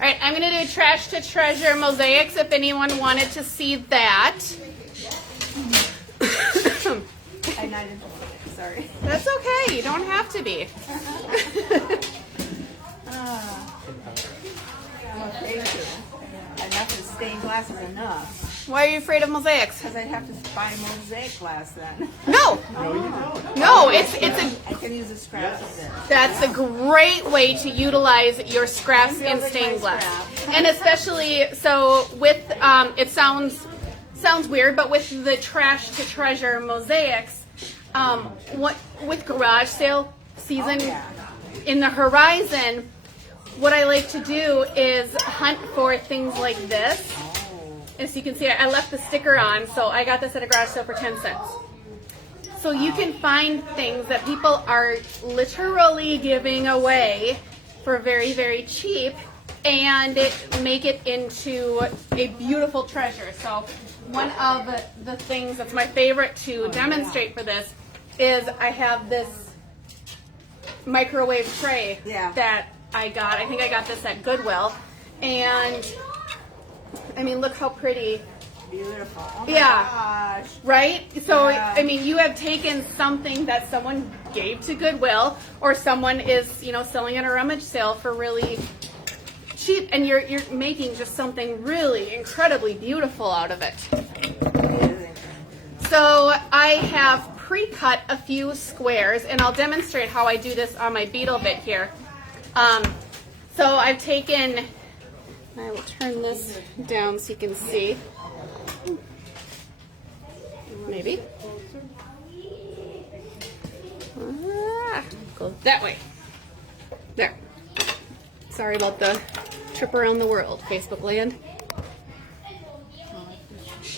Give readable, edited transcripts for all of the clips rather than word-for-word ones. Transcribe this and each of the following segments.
All right, I'm going to do Trash to Treasure Mosaics if anyone wanted to see that. I'm not into it, sorry. That's okay. You don't have to be. Well, thank you. Enough is stained glass is enough. Why are you afraid of mosaics? Because I'd have to buy mosaic glass then. No. No, you don't. No, it's a I can use the scraps of this. that's a great way to utilize your scraps in building stained my glass. scraps. And especially so with it sounds weird, but with the Trash to Treasure mosaics, what with garage sale season in the horizon, what I like to do is hunt for things like this. As you can see, I left the sticker on, so I got this at a garage sale for 10 cents. So you can find things that people are literally giving away for very, very cheap and make it into a beautiful treasure. So one of the things that's my favorite to demonstrate for this is I have this microwave tray that I got. I think I got this at Goodwill. And I mean, look how pretty. Beautiful. Oh my Yeah. gosh. Right? So, Yeah. I mean, you have taken something that someone gave to Goodwill or someone is, you know, selling at a rummage sale for really cheap, and you're making just something really incredibly beautiful out of it. So I have pre-cut a few squares, and I'll demonstrate how I do this on my beetle bit here. So I've taken, I will turn this down so you can see. Maybe. Go that way. There. Sorry about the trip around the world, Facebook land.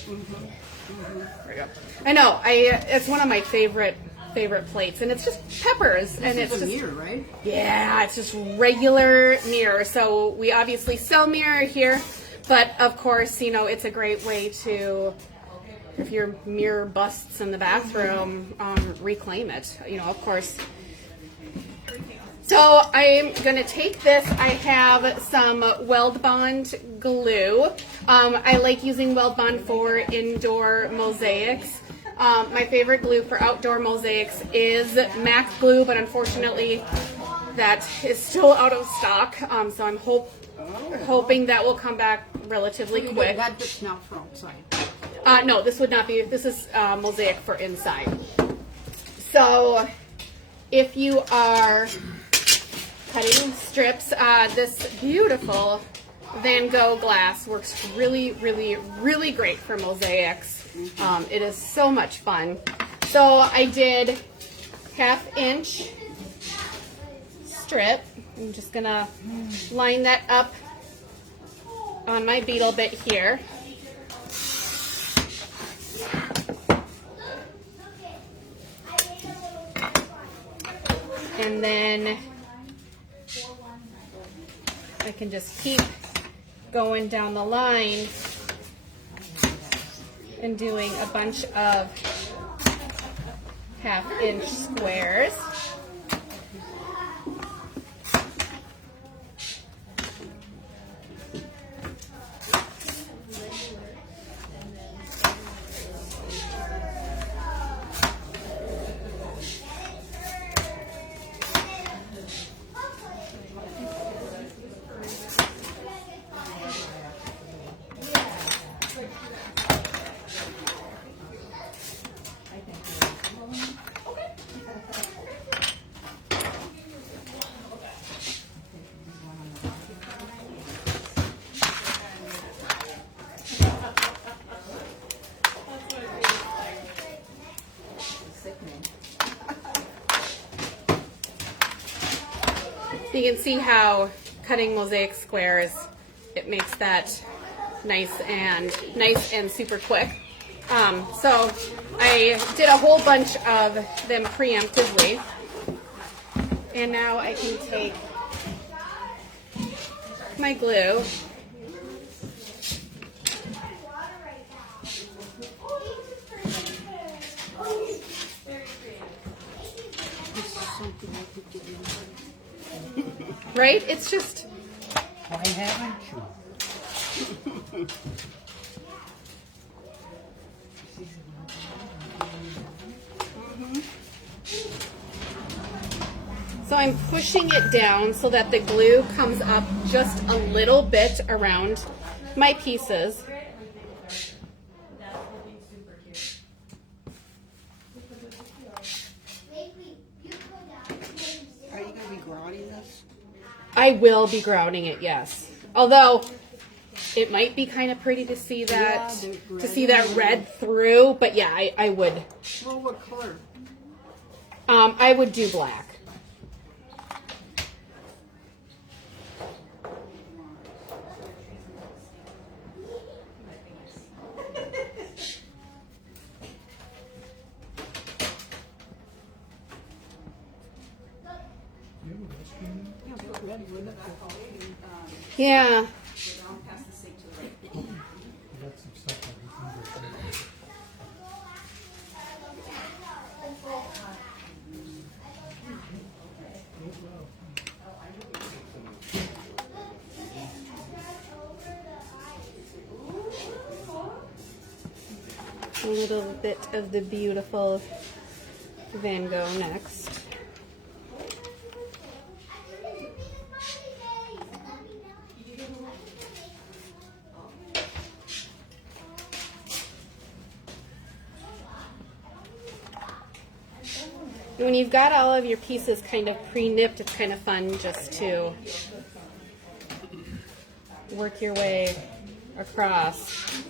There we go. I know. It's one of my favorite plates, and it's just peppers, and it's just mirror, right? Yeah, it's just regular mirror. So we obviously sell mirror here, but of course, you know, it's a great way to, if your mirror busts in the bathroom, reclaim it. You know, of course. So I'm gonna take this. I have some Weld Bond glue. I like using Weld Bond for indoor mosaics. My favorite glue for outdoor mosaics is Mac glue, but unfortunately that is still out of stock. So I'm hoping that will come back relatively quick. That bit's not for outside. No, this would not be. This is mosaic for inside. So if you are cutting strips, this beautiful Van Gogh glass works really, really, really great for mosaics. It is so much fun. So I did 1/2 inch strip. I'm just gonna line that up on my beetle bit here. And then I can just keep going down the line and doing a bunch of 1/2 inch squares. You can see how cutting mosaic squares, it makes that nice and super quick. So I did a whole bunch of them preemptively, and now I can take my glue right? It's just Why haven't you? So I'm pushing it down so that the glue comes up just a little bit around my pieces. Are you going to be grouting this? I will be grouting it, yes. Although it might be kind of pretty to see that red through, but yeah, I would. Well, what color? I would do black. Yeah. A little bit of the beautiful Van Gogh next. When you've got all of your pieces kind of pre-nipped, it's kind of fun just to work your way across.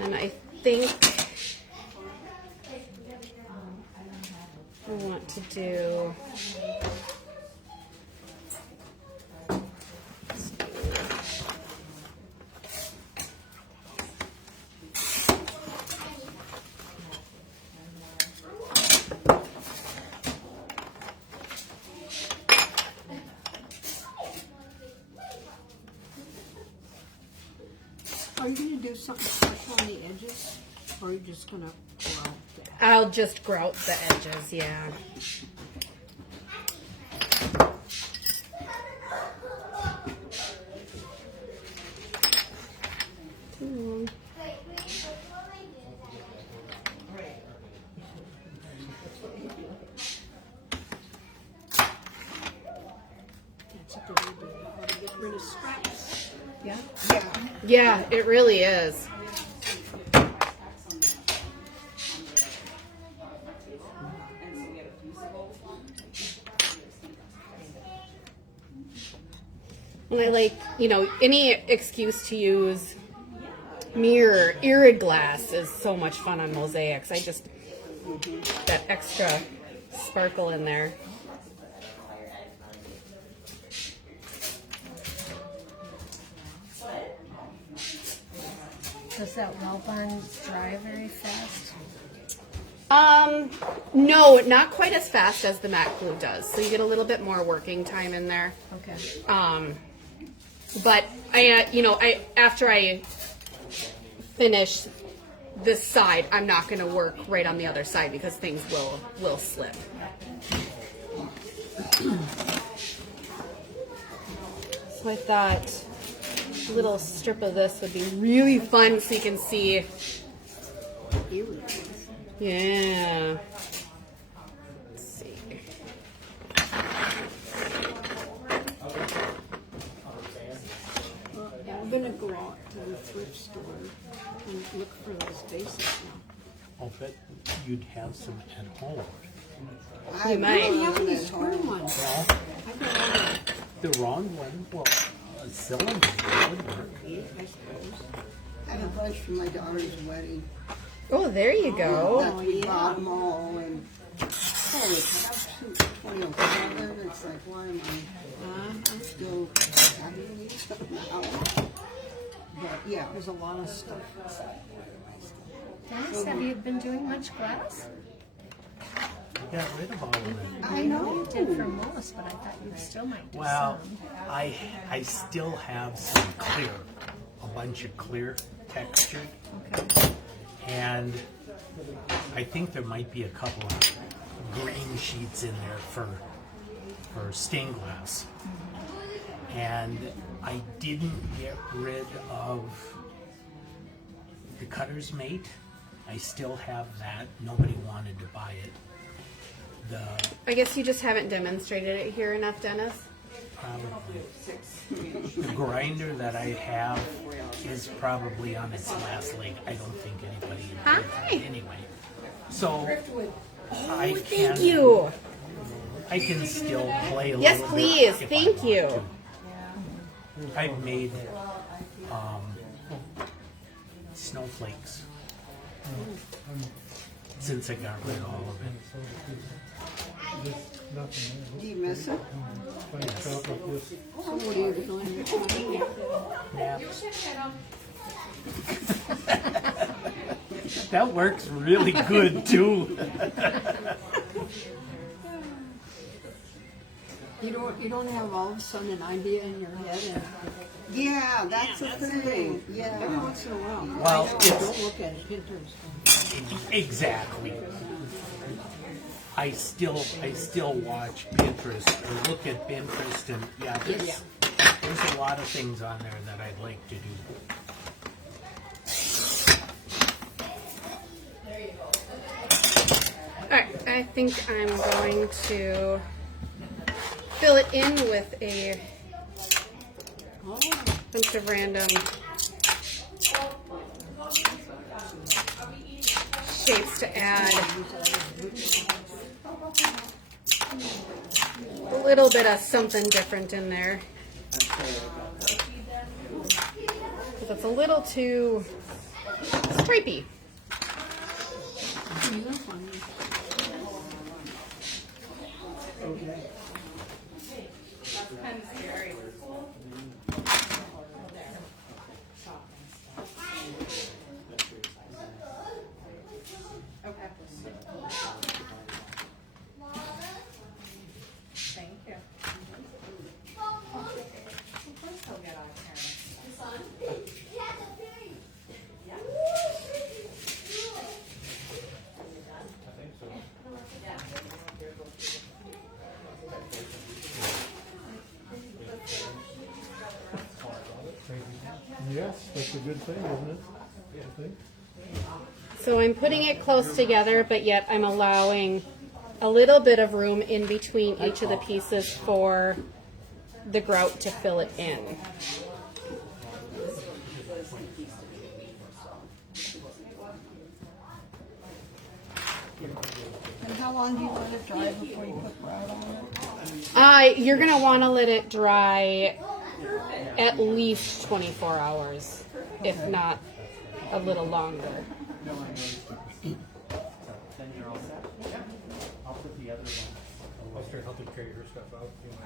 And I think I want to do Are you going to do something special on the edges? Or are you just going to grout that? I'll just grout the edges, yeah. That's a good idea. How to get rid of scraps. Yeah. Yeah, it really is. And I like, any excuse to use mirror, irid glass is so much fun on mosaics. I just, that extra sparkle in there. Does that well bond dry very fast? No, not quite as fast as the matte glue does. So you get a little bit more working time in there. Okay. But after I finish this side, I'm not going to work right on the other side because things will slip. So I thought a little strip of this would be really fun so you can see. Yeah. Let's see. I'm going to go out to the thrift store and look for those bases now. I'll bet you'd have some at home. You might. I don't have any square ones. Well, I've got all the wrong one, well, a cylinder would work. the 8, I suppose. I have a bunch from my daughter's wedding. Oh, there you go. That we bought them all, and holy cow, 2007. It's like, why am I still having these now? But yeah, there's a lot of stuff. Dennis, have you been doing much glass? I got rid of all of it. I know. You did for most, but I thought you still might do Well, some. I still have some clear, a bunch of clear textured, Okay. and I think there might be a couple of green sheets in there for stained glass. And I didn't get rid of the cutter's mate. I still have that. Nobody wanted to buy it. I guess you just haven't demonstrated it here enough, Dennis. Probably. The grinder that I have is probably on its last leg. I don't think anybody uses Hi. it anyway. So I Thank you. I can still play a Yes, little please. bit. if I Thank want you. to. I've made snowflakes since I got rid of all of it. Do you miss it? Yes. So what are you doing? Naps. That works really good too. You don't have all of a sudden an idea in your head and Yeah, that's the thing. every Yeah. once in a while. Well, don't it's look at it, Pinterest. exactly. I still watch Pinterest or look at Pinterest, and yeah, there's a lot of things on there that I'd like to do. Alright, I think I'm going to fill it in with a bunch of random shapes to add a little bit of something different in there. Because it's a little too stripey. Yes, that's a good thing, isn't it? I think. So I'm putting it close together, but yet I'm allowing a little bit of room in between each of the pieces for the grout to fill it in. And how long do you let it dry before you put grout on it? You're going to want to let it dry at least 24 hours, if not a little longer.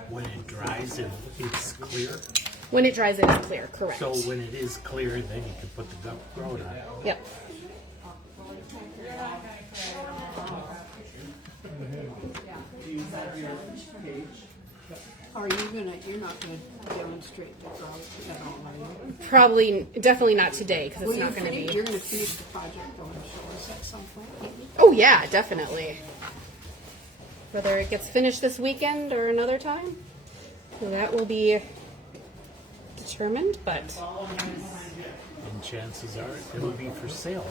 When it dries, it's clear. When it dries, it is clear, correct. So when it is clear, then you can put the grout on it. Yep. You're not gonna demonstrate the grout at all, are you? Probably, definitely not today, because it's Well, not going to be. You're gonna finish the project on the show us at some point. Oh yeah, definitely. Whether it gets finished this weekend or another time, that will be determined, but And chances are it'll be for sale.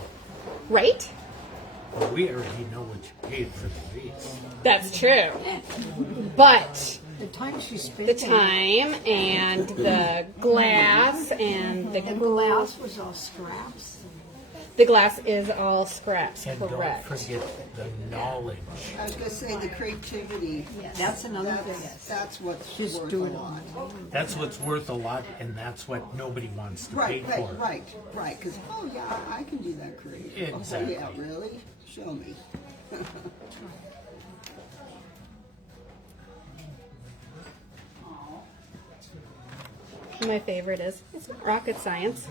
right? Well, we already know what you paid for the base. That's true. But The time she spent. the time and the glass and the And the glass was all scraps. The glass is all scraps, And correct. don't forget the knowledge. I was gonna say the creativity. That's another thing. That's what's Just worth do a it lot. That's what's worth a lot, and that's what nobody wants to Right, pay for. right. Because yeah, I can do that creative. Exactly. Oh, yeah, really? Show me. My favorite is it's not rocket science.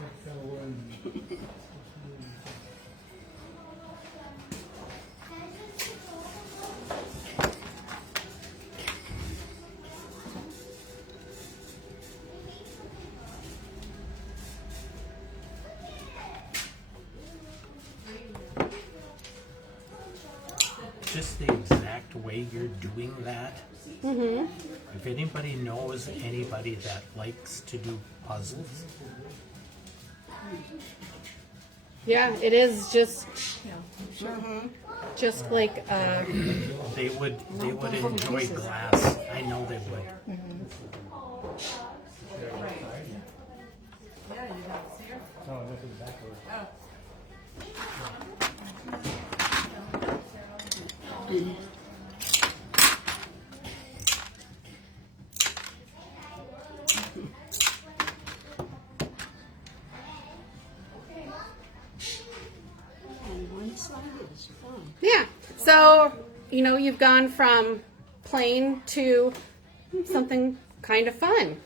just the exact way you're doing that. If anybody knows anybody that likes to do puzzles, Yeah, it is just like they would enjoy glass. I know they would. And one side is fun. yeah. So you've gone from plain to something kind of fun.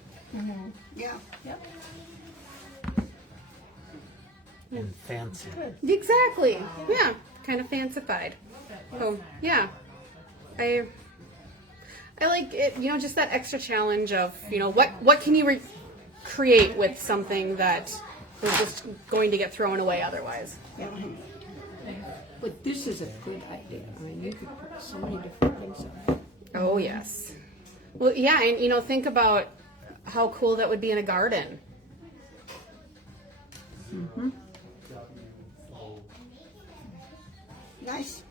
Yeah. Yep. And fancy. Exactly. Yeah, kind of fancified. Oh, yeah. I like it, just that extra challenge of, what can you create with something that is just going to get thrown away otherwise. But this is a good idea. I mean, you could put so many different things in it. Oh, yes. Well, yeah, and think about how cool that would be in a garden. Nice.